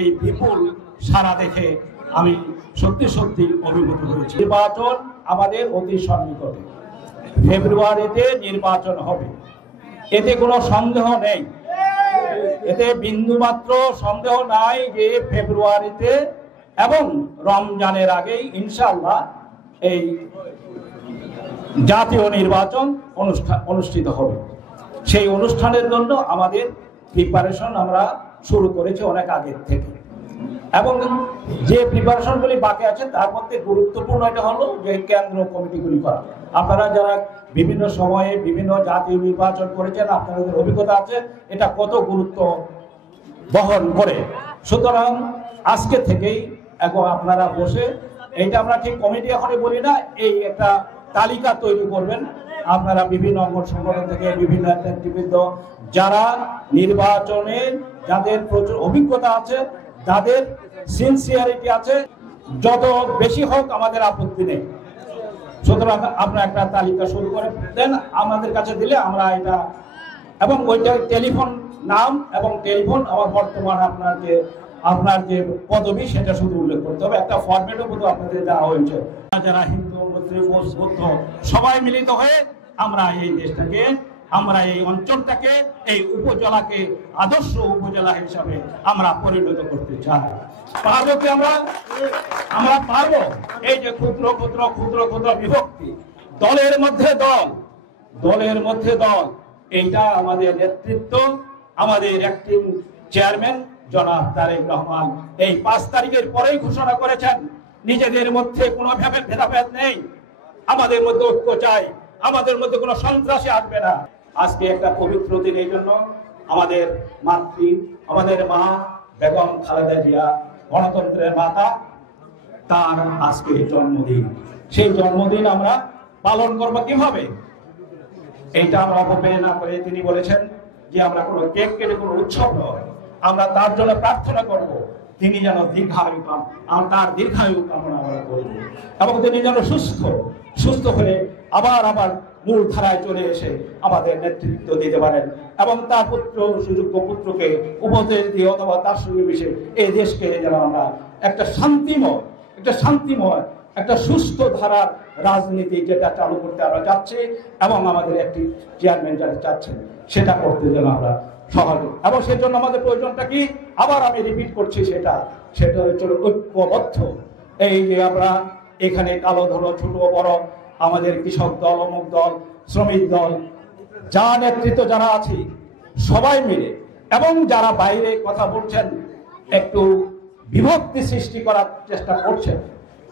এই বিপুল সাড়া দেখে আমি সত্যি সত্যি অভিভূত হয়েছি। নির্বাচন আমাদের অতি সন্নিকটে, ফেব্রুয়ারিতে নির্বাচন হবে, এতে কোনো সন্দেহ নেই, এতে বিন্দুমাত্র সন্দেহ নাই যে ফেব্রুয়ারিতে এবং রমজানের আগেই ইনশাআল্লাহ এই জাতীয় নির্বাচন অনুষ্ঠিত হবে। সেই অনুষ্ঠানের জন্য আমাদের প্রিপারেশন আমরা শুরু করেছি অনেক আগের থেকে, এবং যে প্রিপারেশনগুলি বাকি আছে তার মধ্যে গুরুত্বপূর্ণ এটা হলো যে কেন্দ্র কমিটিগুলি করা। আপনারা যারা বিভিন্ন সময়ে বিভিন্ন জাতীয় নির্বাচন করেছেন, আপনাদের অভিজ্ঞতা আছে এটা কত গুরুত্ব বহন করে। সুতরাং আজকে থেকেই এখন আপনারা বসে, এইটা আমরা ঠিক কমিটি এখনই বলি না, এই একটা তালিকা তৈরি করবেন আপনারা বিভিন্ন অঙ্গ সংগঠন থেকে, বিভিন্ন নেতৃবৃন্দ যারা নির্বাচনে যাদের প্রচুর অভিজ্ঞতা আছে, যাদের সিনসিয়ারিটি আছে, যত বেশি হোক আমাদের আপত্তি নেই। সুতরাং আপনারা একটা তালিকা শুরু করে দেন, আমাদের কাছে দিলে আমরা এটা, এবং ওইটা টেলিফোন নাম এবং টেলিফোন আমার বর্তমান আপনার যে পদবি সেটা শুধু উল্লেখ করতে হবে। একটা ফরম্যাটও কিন্তু আপনাদের দেওয়া হয়েছে। যারা হিন্দু, মুসলিম, বৌদ্ধ সবাই মিলিত হয়ে আমরা এই দেশটাকে, আমরা এই অঞ্চলটাকে, এই উপজেলাকে আদর্শ উপজেলা হিসাবে আমরা পরিণত করতে চাই। পারবো কি আমরা পারবো? এই যে ক্ষুদ্র ক্ষুদ্র ক্ষুদ্র ক্ষুদ্র বিভক্তি, দলের মধ্যে দল, এইটা আমাদের নেতৃত্ব, আমাদের অ্যাক্টিং চেয়ারম্যান জনাব তারেক রহমান এই 5 তারিখের পরেই ঘোষণা করেছেন নিজেদের মধ্যে কোনো ভেদাভেদ নেই, আমাদের মধ্যে ঐক্য চাই, আমাদের মধ্যে কোনো সন্ত্রাসী আসবে না। আজকে একটা পবিত্র দিন, এই জন্য আমাদের আমাদের মা বেগম খালেদা জিয়া, গণতন্ত্রের মাতা, তার আজকে জন্মদিন। সেই জন্মদিন আমরা পালন করব কিভাবে? এইটা আমরা অপব্যয় না করে তিনি বলেছেন যে আমরা কোনো কেক কেটে কোনো উৎসব নয়, আমরা তার জন্য প্রার্থনা করব তিনি যেন দীর্ঘায়ু পান, তার দীর্ঘায়ু কামনা আমরা করব, এবং তিনি যেন সুস্থ হয়ে আবার মূল ধারায় চলে এসে আমাদের নেতৃত্ব দিতে পারেন, এবং তার সুযোগ্য পুত্রকে উপদেশ দিয়ে অথবা তার সঙ্গে মিশে এই দেশকে যেন আমরা একটা শান্তিময় একটা সুস্থ ধারার রাজনীতি যেটা চালু করতে আমরা যাচ্ছি, এবং আমাদের একটি চেয়ারম্যান যারা চাচ্ছেন সেটা করতে যেন আমরা সহজ। এবং সেজন্য আমাদের প্রয়োজনটা কি? আবার আমি রিপিট করছি, সেটা হচ্ছে ঐক্যবদ্ধ। এই যে আমরা এখানে কালো ধরো, ছোট বড়, আমাদের কৃষক দল, অমুক দল, শ্রমিক দল, যা নেতৃত্ব যারা আছে সবাই মিলে, এবং যারা বাইরে কথা বলছেন, একটু বিভক্তি সৃষ্টি করার চেষ্টা করছেন,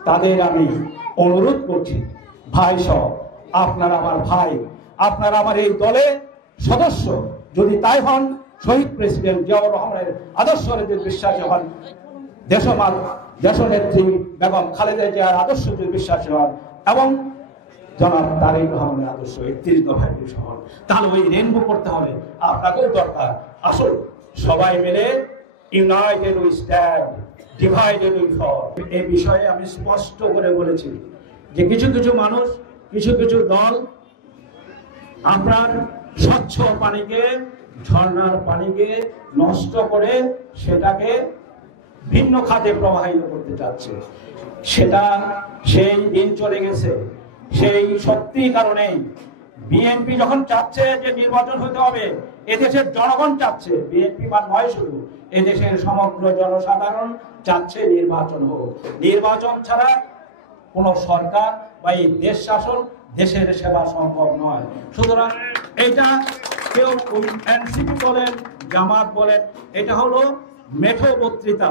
তাদের আমি অনুরোধ করছি, ভাই সহ আপনারা আমার ভাই, আপনারা আমার এই দলে সদস্য যদি তাই হন, শহীদ প্রেসিডেন্ট জিয়াউর রহমানের আদর্শে যদি বিশ্বাসী হন, দেশনেত্রী বেগম খালেদা জিয়ার আদর্শ যদি বিশ্বাসী হন, এবং জনাব তারেক রহমানের আদর্শ 31 দফায় সহ, তাহলে ওই রেনবো করতে হবে। আপনাকেও দরকার। আসল সবাই মিলে united we stand, divided we fall. এই বিষয়ে আমি স্পষ্ট করে বলেছি যে কিছু মানুষ, কিছু দল আপনার স্বচ্ছ পানিকে, ঝর্ণার পানিকে নষ্ট করে সেটাকে ভিন্ন খাতে প্রবাহিত করতে চাচ্ছে। সেই দিন চলে গেছে। সেই সত্যি কারণেই বিএনপি যখন চাচ্ছে যে নির্বাচন হতে হবে, এদেশের জনগণ চাচ্ছে, বিএনপি বা নয় শুধু, এদেশের সমগ্র জনসাধারণ চাচ্ছে নির্বাচন হোক। নির্বাচন ছাড়া কোন সরকার বা এই দেশ শাসন, দেশের সেবা সম্ভব নয়। সুতরাং এটা কেউ এনসিপি বলেন, জামাত বলেন, এটা হলো মেঠো বক্তৃতা।